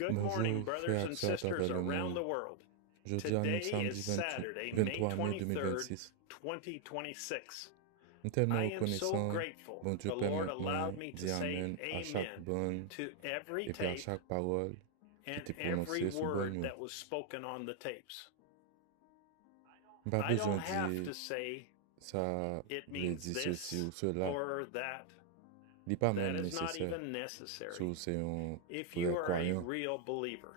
Good morning, Bonjour, frères brothers et and sœurs à travers sisters le around the monde. world. Jeudi à nous, Today samedi is Saturday, May 23 mai 23rd, 2026. 2026. Nous tellement I am so reconnaissants, grateful bon Dieu the Lord permet allowed moi me to dire say Amen à chaque amen bonne to every et puis à tape chaque parole qui and était every prononcée sous bon word nous. that was spoken on the tapes. Pas I besoin don't have de to dire say ça it voulait means dire ceci this ou cela. or that. Il n'est pas That même is not nécessaire. even necessary Si c'est un if vrai you are a croyant. real believer.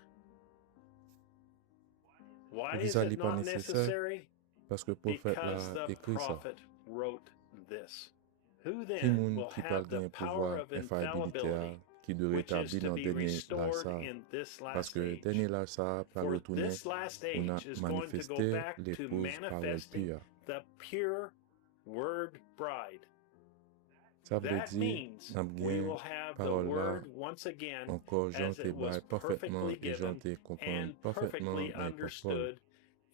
Why Pour qui is ça it n'est pas not nécessaire? necessary? Parce que le prophète Because l'a the écrit ça. prophet wrote this. Who Qui then moun will qui parle have the gain power pouvoir of infaillibilité infallibility, qui de which is rétablir to dans be dernier l'âge restored ça? in this Parce last que dernier age? l'âge ça va For retourner this last on a age is going to go manifesté back to l'épouse parole manifesting pure. the pure word bride. Ça veut That dire, means n'a we bien will have the parole là, word once again encore Jean as te it was bail parfaitement perfectly et Jean given te comprend and parfaitement perfectly dans l'époque Paul. understood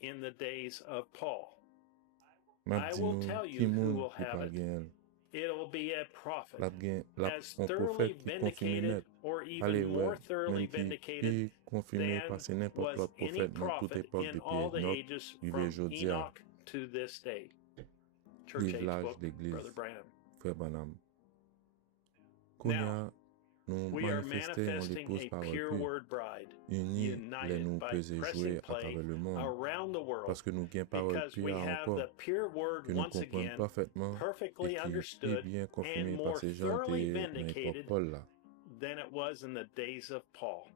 in the days of Paul. M'a I dit will nous, tell qui you who moun will qui have parle it. gain, It'll be a prophet, la as un thoroughly prophète qui confirme vindicated net. or even Allez, more ouais, thoroughly même qui vindicated confirmé than par n'importe was l'autre any prophète dans toute prophet époque in depuis all the Enoch, ages arrivé from aujourd'hui à Enoch to this day. Church Age livrage Book, Brother d'église, Branham. frère Branham. Now, Kounia, nous we are manifester en manifesting l'épouse a parole pure pure, word bride, unis les united nous by peser press jouer and à play travers le monde, around the world, parce que nous gagnons parole because we pure have encore, the pure word que nous once comprenons again parfaitement et perfectly qui est understood bien and confirmé par more ces gens thoroughly dans l'époque vindicated Paul là. than it was in the days of Paul.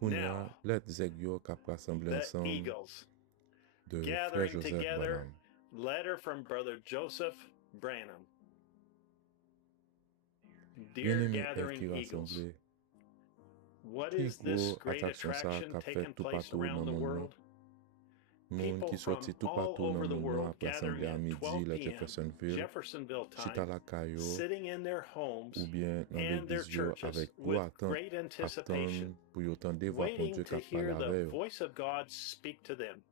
Kounia, Now, let Zegyo kap rassemble the ensemble Eagles de frère gathering Joseph together, Branham. letter from Brother Joseph Branham. Dear Bien-aimé elle gathering qui Eagles, rassemble, what qui is this gros great attraction ça attraction qu'a fait taking tout place partout dans around le the monde. world? Moun People qui sorti from tout all partout dans over le the monde world après gathering assemblée à at midi 12 la p.m. Jeffersonville, Jeffersonville chita time, la caillou sitting in their homes ou bien dans and their l'église yo churches avec gros with attente, great anticipation, attendre pour y entendre voix bon waiting Dieu to qui parle hear the avec eux. voice of God speak to them.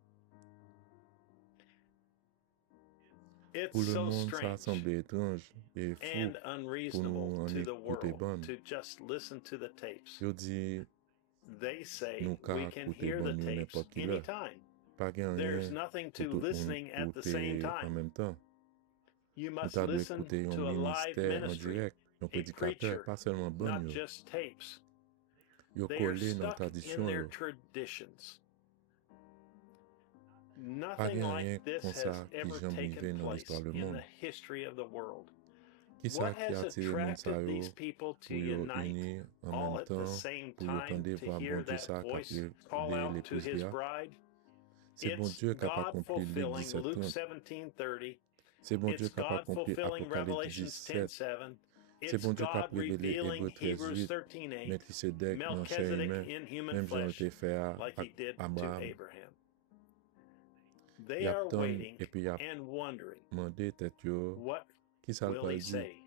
It's Pour le so monde, ça strange semble étrange et fou and pour nous unreasonable en to the écouter world bon. to just listen to the tapes. Yo dit, They say nous we ka can écouter hear bon the nous tapes n'importe qui l'heure. anytime. Pas gain There's rien nothing pour to tout le monde listening at the same écouter en time. même temps. You Nous must t'as dû listen écouter un to a live ministère en ministry, direct, un a prédicateur, preacher, pas seulement bon not yo. just tapes. Yo They are collé dans stuck in tradition their yo. traditions. Pas Nothing gain rien like this comme has ça qui ever j'aime taken arrivé dans place l'histoire du in the monde. history of the world. Qui ça What qui has attire moun sa attracted yo these people to pour yo unite unir en all même at the temps same pour yo time entendre to voir hear bon Dieu that ça qui voice call appelé out to l'épouse his Bia? bride? C'est bon It's Dieu qui a pas God accompli Luc fulfilling Luke 17:30. 17:30. C'est bon Dieu It's qui a pas God accompli fulfilling Apocalypse Revelations 17. 10:7. C'est It's bon Dieu qui a God révélé revealing Hébreux Hebrews 13:8. 13:8. Melchisedec dans chair Melchizedek humaine, in human même Jean flesh, été fait à like he did to Abraham. Abraham. Y They a are tant waiting et puis y a and wondering demandé tête yo, what qui ça will va he dire, say?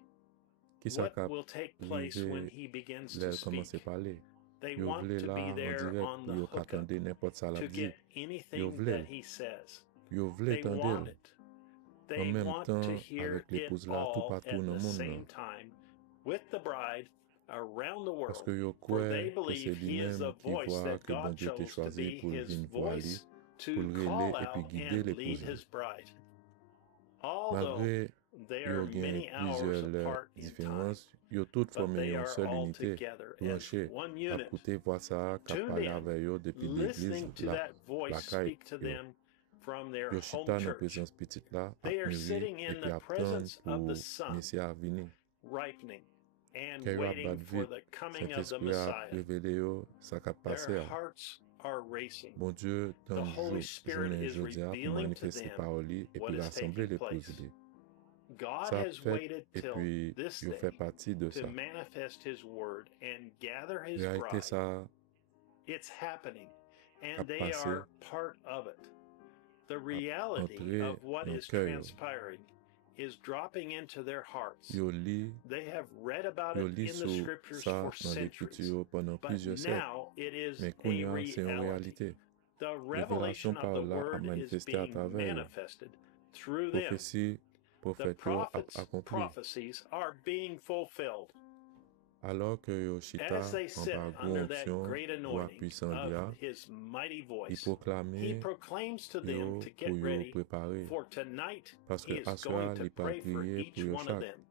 qui ça What cap will take place when rive he begins to l'air commencer speak? à parler. They Yo want vle to là be en there direct on pour the yo hookup attendre n'importe ça la to dit. get Yo anything vle, that he says. yo vle They want tendel. it. En They même want to temps hear avec it l'épouse là tout all partout at dans le the monde same là. time with the bride around the Parce world. que yo For they croit que c'est believe he is the lui-même qui voice voit that que bon God Dieu t'a chose to choisi be pour his venir voir lui, voice pour to le call relayer et puis out guider and lead l'épouse. his bride. Although Malgré they are yo gen many hours plusieurs apart in time, différences, yo tout but formé they yon are seule all unité, together as branché, one à unit, côté voir ça, qu'a tuned parlé in, avec yo depuis l'église, listening to la that voice caille, speak to yo. them from their Yo home chita dans church. présence petite là, à They are mûrir, sitting et in puis the attendre presence of pour the Son, Messie à venir. ripening and Kay rap waiting bat for vite, the coming of the Saint-Esprit a Messiah. révélé yo, ça qu'a passé. Their hearts are racing. Bon Dieu, The dans Holy Spirit journée is aujourd'hui, pour revealing to manifester them parole li, et what puis is rassembler taking l'épouse place. li. God Ça has fait, waited et till puis, this yo fait day partie de to ça. manifest His Word and gather His Réalité bride. ça, It's happening, and a they passé, are part of it. The a reality entré of what dans is cœur. transpiring is dropping into their hearts. Yo li, They have read about yo it li in the sou scriptures ça for dans l'écriture centuries, pendant but plusieurs siècles. now it is Mais a kounya, c'est une reality. réalité. The Révélation revelation of par the là a Word is manifesté à being travers yo. manifested through them. Prophétie, The prophète yo a prophets' accompli. prophecies are being fulfilled. Alors que yo chita As they en sit bas under gros that onction, great voix anointing puissant lia, of his mighty il voice, he proclamait proclaims to them yo to pour get yo ready, préparer. for tonight Parce he que is aswa going to li pa pray for priye each pour yo one of chak. them.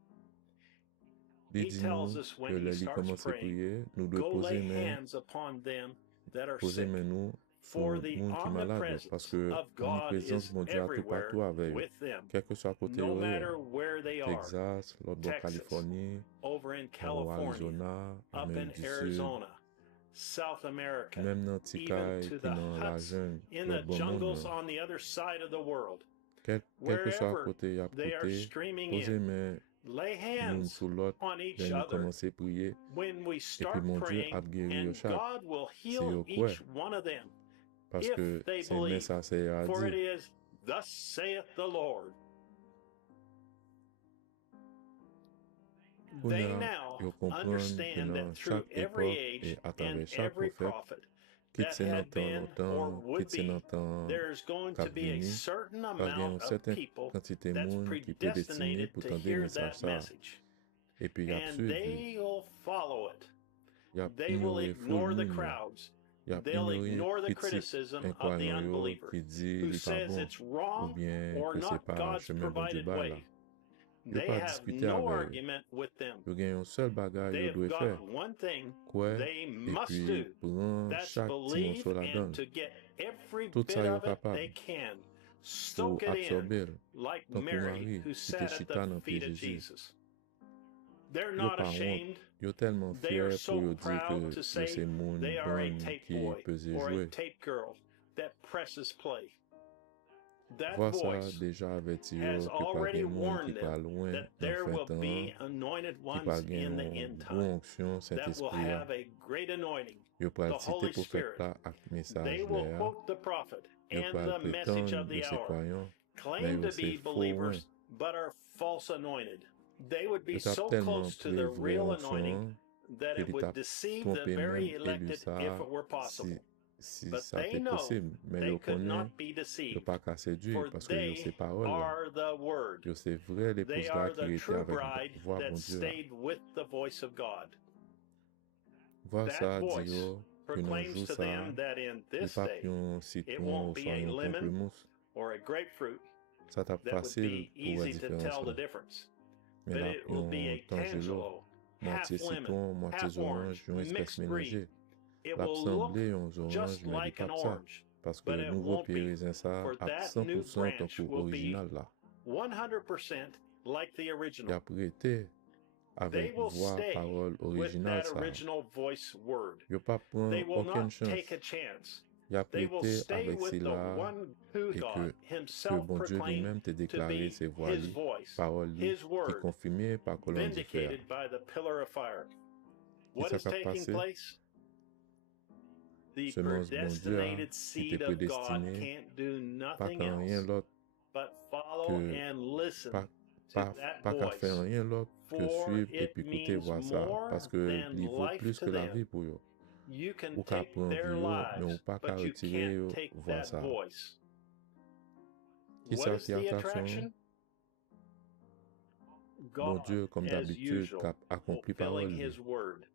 Li He di tells nou us que when le he li starts komanse praying, priye, nou dwe go lay pose men hands upon them that are pose sick. men nou For sou the moun ki malade yo. omnipresence Paske of God omnipresence is bon Dieu a tout everywhere partout avec yo. with them, Quel que soit côté no yo matter yo. where they are. Texas, l'autre bord Texas, Californie, over in en California, Arizona, up in Amérique du Sud, Arizona, South America, même dans even Tikay to qui the dans la huts jungle, in l'autre the bon monde. jungles on the other side of the world. Quel que soit Wherever côté y a they are côté, streaming posez in, men lay moun hands sou l'autre, on each ben nous other commencer prier, when we et puis start mon Dieu praying, a guéri yo and chak. God will C'est heal yo kwe, each one of them parce if que they c'est men believe. ça c'est a For it dit. is, thus saith the Lord. They Kounya, now yo kompran understand nan that through chak every epok age et à and travers chaque every prophète, prophet kit that se nan had tan been or lontan, would kit se nan be, tan there's going to kap be a vini, certain pas gen amount yon of certain people quantité that's moun ki predestine predestinated pou to tande hear mesaj that sa, message. et puis yap And suivi, they will follow it. yap They will ignore ignore foul the moun yo, crowds. yap They'll ignore the critique criticism of the incroyant yo unbeliever qui dit who li pa says bon, it's ou wrong bien or que c'est not pas God's chemin bon Dieu provided ba la. way. Yo They pa have diskute no avec, argument with them. yo gen yon seul bagay They yo have dwe fè, got one thing kwe, they et must puis do. pran That's chak ti believe morceau la and donne, to get every tout bit sa yo of it kapab, they can. pou Soak it in, absorber, like tan kou Mary Marie who qui te sat at chita the nan pied feet of Jésus. Jesus. They're Yo not pa honte, ashamed. yo telman They are fier so pou yo di proud ke to yo say se moun they are a bon tape ki boy peze or a jwe. tape girl that presses play. That Vwa sa voice deja aveti yo has ke pa already gen moun ki warned pa them loin that nan there fin will tan, be anointed ki pa ones gen in the yon end bon time onksyon that will Saint-Esprit ya. have a great anointing, Yo pral the cite Holy profet Spirit. la ak mesaj They le will ya, quote the prophet yo and pral the message of prétend the yo se hour, kwayan, claim men yo to se be faux believers, ouin. but are false anointed. They would be Yo tap so telman close to pre the vre real anointing onksyon, that ke it li would tap deceive the trompe very menm elu elected sa if it were possible. si But sa they te know posib, men they yo could konen, not be yo deceived, pa ka sedwi, for paske yo se they parol la. are the Word. Yo se vre They l'épouse la are ki the rete true avek bride voix that bon Dieu la. stayed with the voice of God. Voix That sa di voice yo, ke nan proclaims jou to sa, them that in li this pa day yon it citron won't ou be soit a yon lemon pamplemousse. or a grapefruit Sa tap that would fasil be pou wè easy to diferans tell the la. difference, Men but ap it will be yon a tangelo, tangelo, half moitié lemon, citron, moitié half orange, orange, yon espèce mixed breed. mélange. It Lap will look semble yon orange, just men li like an pap sa. orange, Paske but it nouvo won't pied be, raisin sa for ap that new 100% branch tankou will be orijinal la. 100% like the Y original. ap rete They avèk will voix stay parol with orijinal that sa. original voice word. Yo pa pran They will oken not chans. take a chance. Y ap They will rete stay avèk si with the la one who e God ke himself bon Dieu proclaimed lui-même te to déclaré be se voix his li, voice, parol li, his ki word, konfirme par kolon di fer. vindicated by the pillar of fire. Ki What sa is kap taking pase? place? The Semence bon Dieu a, predestinated ki te seed of God predestine, can't do pa nothing kan rien else lot but follow ke and listen pa, to pa, that pa ka fè voice, rien lot ke for suiv e it pi koute means voix sa, more paske than li vaut life plus to ke la them. vi pou yo. You can Ou ka take pran their vi yo, men ou lives, pa ka but you retire can't yo take voix that sa. voice. Ki What sa is ki the atraksyon? attraction? Bon God, Dieu, kom as d'habitude, usual, kap akompli fulfilling parol li. his word.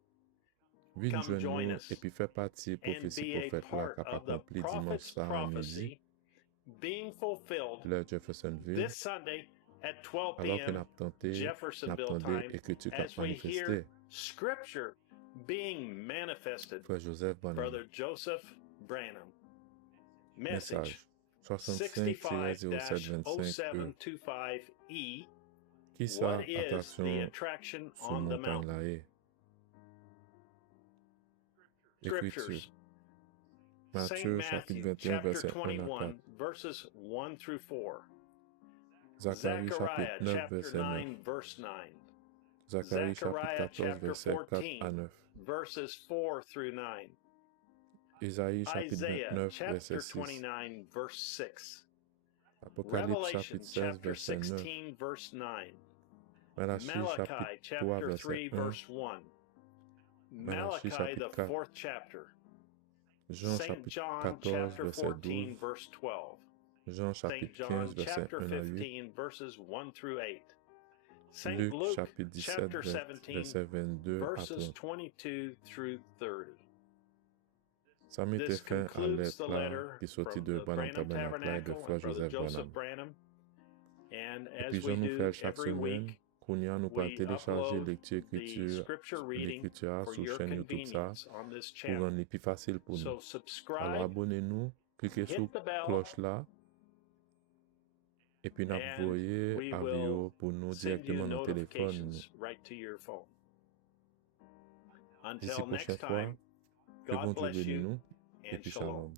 Vin Come jwen join nou us e pi fè pati and profesi be a profet la part kap of the akompli dimanche prophet's sa a midi, prophecy being fulfilled le Jeffersonville, this Sunday at 12 alors ke p.m. nap tante, nap Jeffersonville tande time ekritu kap as we hear manifeste. Scripture being manifested. Frère Joseph Bonham. Brother Joseph Branham. Message Message 65-0725E. Ki sa What is the atraksyon attraction sou on the montagne mountain? la e? Scriptures. Ekritu. St. Matthieu Matthew chapitre 21 chapter verset 1 à 21 verses 1 through 4. 4. Zacharie Zechariah chapitre 9 chapter verset 9. 9 verse 9. Zacharie Zechariah chapitre 14 chapter verset 4 à 14 9. verses 4 through 9. Isaïe chapitre Isaiah 29 chapter verset 6. 29 verse 6. Apocalypse Revelation chapitre 16 chapter verset 9. 16 verse 9. Malachie Malachi chapitre 3 chapter verset 3 1. verse 1. Malachie Malachi the chapitre 4. 4th chapter. Jean St. chapitre John 14 chapter verset 14 12. verse 12. Jean St. chapitre John 15 verset chapter 1 à 8. 15 verses 1 through 8. St. Luc Luke chapitre 17, chapter 17, verset 22 à verses 30. 22 through 30. Ça mettait This fin à concludes lettre the là letter qui sortit from de the Branham Branham Tabernacle et de Tabernacle Frère and Brother Joseph Joseph Branham. Branham. And Et as puis, je we nous do fais chaque every semaine, week, Kounia nous pas we télécharger upload the scripture reading l'écriture for sur your chaîne YouTube ça, convenience on this pour channel. rendre plus facile pour nous. So Alors subscribe, abonnez-nous, cliquez sur hit the bell, cloche là, et puis nous and envoyez we avis will pour nous send you directement dans le téléphone. notifications right to your phone. D'ici Until prochaine next fois, time, que bon God Dieu bless bénisse you nous, et and puis shalom. shalom.